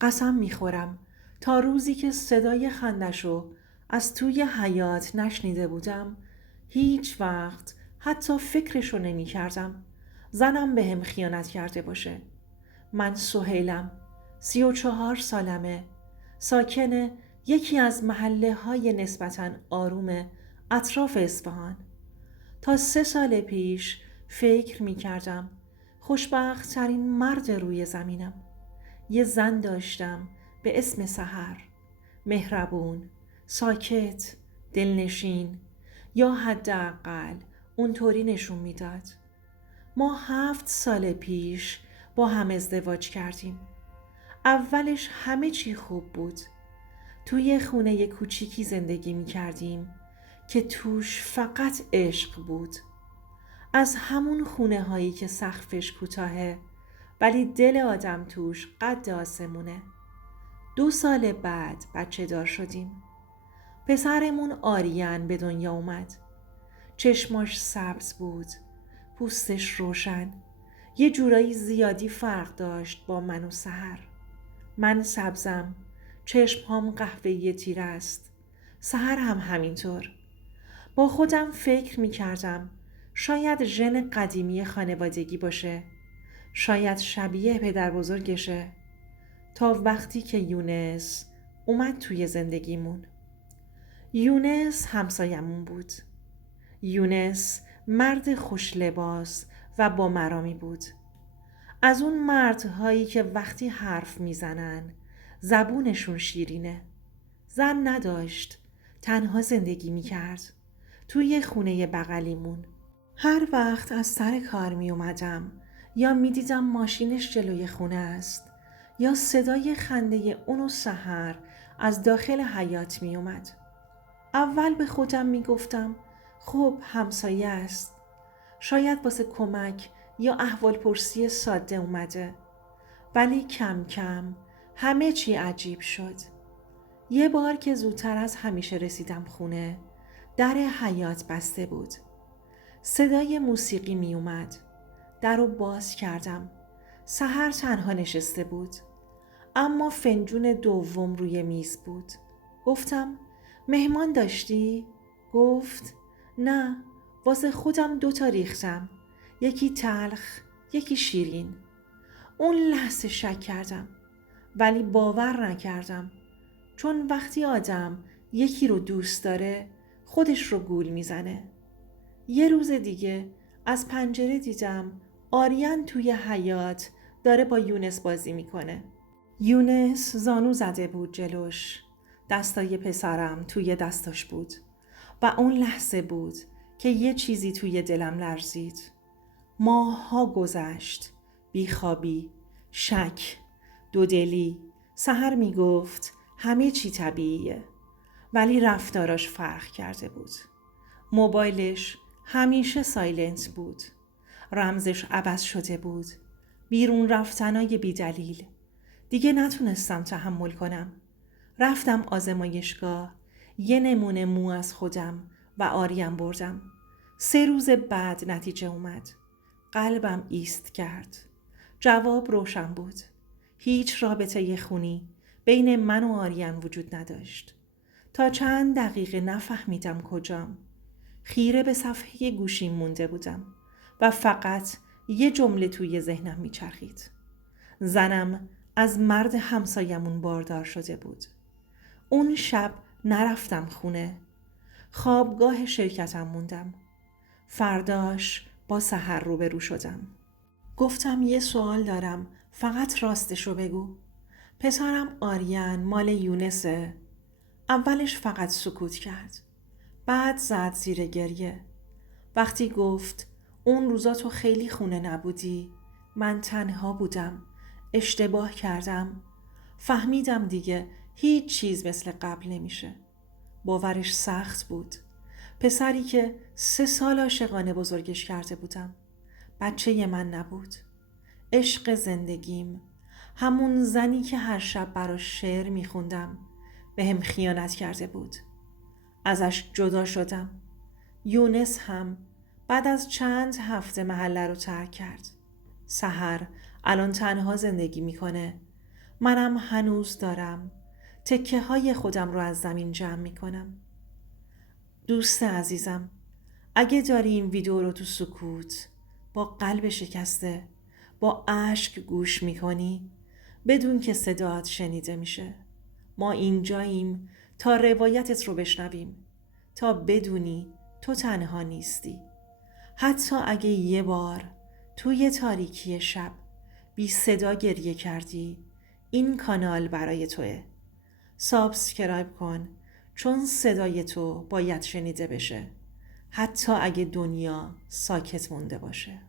قسم میخورم تا روزی که صدای خندشو از توی حیاط نشنیده بودم هیچ وقت حتی فکرشو نمی کردم زنم به هم خیانت کرده باشه. من سهیلم، 34 سالمه، ساکن یکی از محله های نسبتاً آروم اطراف اصفهان. تا 3 سال پیش فکر می کردم خوشبخت ترین مرد روی زمینم. یه زن داشتم به اسم سحر، مهربون، ساکت، دلنشین، یا حداقل اونطوری نشون میداد. ما 7 سال پیش با هم ازدواج کردیم. اولش همه چی خوب بود. توی خونه کوچیکی زندگی می کردیم که توش فقط عشق بود. از همون خونه هایی که سقفش کوتاهه ولی دل آدم توش قد آسمونه. 2 سال بعد بچه دار شدیم. پسرمون آریان به دنیا اومد. چشماش سبز بود، پوستش روشن، یه جورایی زیادی فرق داشت با من و سحر. من سبزم، چشمهام قهوه‌ای تیره است. سحر هم همینطور. با خودم فکر می کردم شاید ژن قدیمی خانوادگی باشه. شاید شبیه پدر بزرگشه. تا وقتی که یونس اومد توی زندگیمون. یونس همسایمون بود. یونس مرد خوش لباس و با مرامی بود. از اون مردهایی که وقتی حرف میزنن زبونشون شیرینه. زن نداشت، تنها زندگی میکرد توی خونه بغلیمون. هر وقت از سر کار می اومدم یا می دیدم ماشینش جلوی خونه است یا صدای خنده اون و سحر از داخل حیاط می اومد. اول به خودم می گفتم خب همسایه است. شاید واسه کمک یا احوال پرسی ساده اومده. ولی کم کم همه چی عجیب شد. یه بار که زودتر از همیشه رسیدم خونه، در حیاط بسته بود. صدای موسیقی می اومد. در رو باز کردم. سحر تنها نشسته بود. اما فنجون دوم روی میز بود. گفتم مهمان داشتی؟ گفت نه، واسه خودم 2 ریختم. یکی تلخ، یکی شیرین. اون لحظه شک کردم. ولی باور نکردم. چون وقتی آدم یکی رو دوست داره خودش رو گول میزنه. یه روز دیگه از پنجره دیدم آریان توی حیاط داره با یونس بازی میکنه. یونس زانو زده بود جلوش. دستای پسرم توی دستاش بود و اون لحظه بود که یه چیزی توی دلم لرزید. ماه‌ها گذشت. بیخوابی، شک، دودلی. سحر میگفت همه چی طبیعیه. ولی رفتاراش فرق کرده بود. موبایلش همیشه سایلنت بود. رمزش عوض شده بود. بیرون رفتنای بی دلیل. دیگه نتونستم تحمل کنم. رفتم آزمایشگاه. یه نمونه مو از خودم و آریم بردم. 3 روز بعد نتیجه اومد. قلبم ایست کرد. جواب روشن بود. هیچ رابطه خونی بین من و آریان وجود نداشت. تا چند دقیقه نفهمیدم کجام. خیره به صفحه گوشیم مونده بودم و فقط یه جمله توی ذهنم میچرخید. زنم از مرد همسایمون باردار شده بود. اون شب نرفتم خونه. خوابگاه شرکتم موندم. فرداش با سحر روبرو شدم. گفتم یه سوال دارم، فقط راستشو بگو. پسرم آریان مال یونسه. اولش فقط سکوت کرد. بعد زد زیر گریه. وقتی گفت اون روزا تو خیلی خونه نبودی، من تنها بودم، اشتباه کردم. فهمیدم دیگه هیچ چیز مثل قبل نمیشه. باورش سخت بود. پسری که 3 سال عاشقانه بزرگش کرده بودم. بچه من نبود. عشق زندگیم. همون زنی که هر شب براش شعر میخوندم به هم خیانت کرده بود. ازش جدا شدم. یونس هم بعد از چند هفته محله رو ترک کرد. سحر الان تنها زندگی میکنه منم هنوز دارم تکه های خودم رو از زمین جمع می کنم. دوست عزیزم، اگه داری این ویدیو رو تو سکوت با قلب شکسته با اشک گوش می کنی، بدون که صدات شنیده میشه. ما اینجاییم تا روایتت رو بشنویم، تا بدونی تو تنها نیستی. حتی اگه یه بار توی تاریکی شب بی صدا گریه کردی، این کانال برای توه. سابسکرایب کن، چون صدای تو باید شنیده بشه، حتی اگه دنیا ساکت مونده باشه.